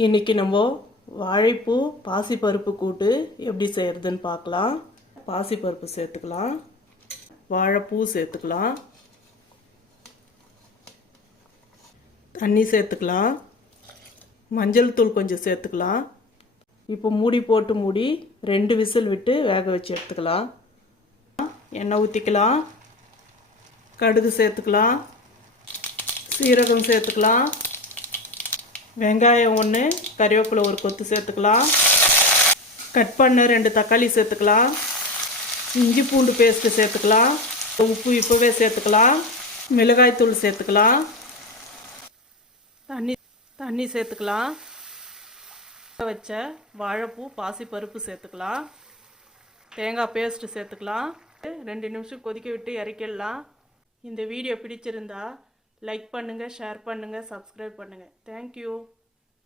இன்றைக்கி நம்ம வாழைப்பூ பாசிப்பருப்பு கூட்டு எப்படி செய்கிறதுன்னு பார்க்கலாம். பாசிப்பருப்பு சேர்த்துக்கலாம், வாழைப்பூ சேர்த்துக்கலாம், தண்ணி சேர்த்துக்கலாம், மஞ்சள் தூள் கொஞ்சம் சேர்த்துக்கலாம். இப்போ மூடி போட்டு மூடி 2 விசில் விட்டு வேக வச்சு எடுத்துக்கலாம். எண்ணெய் ஊற்றிக்கலாம், கடுகு சேர்த்துக்கலாம், சீரகம் சேர்த்துக்கலாம், வெங்காயம் 1, கறிவேப்பிலை 1 கொத்து சேர்த்துக்கலாம், கட் பண்ண 2 தக்காளி சேர்த்துக்கலாம், இஞ்சி பூண்டு பேஸ்ட்டு சேர்த்துக்கலாம், உப்பு இப்போவே சேர்த்துக்கலாம், மிளகாய் தூள் சேர்த்துக்கலாம், தண்ணி சேர்த்துக்கலாம், வச்ச வாழைப்பூ பாசிப்பருப்பு சேர்த்துக்கலாம், தேங்காய் பேஸ்ட்டு சேர்த்துக்கலாம். 2 நிமிஷம் கொதிக்க விட்டு இறக்கிடலாம். இந்த வீடியோ பிடிச்சிருந்தா லைக் பண்ணுங்கள், ஷேர் பண்ணுங்கள், சப்ஸ்கிரைப் பண்ணுங்கள். தேங்க்யூ.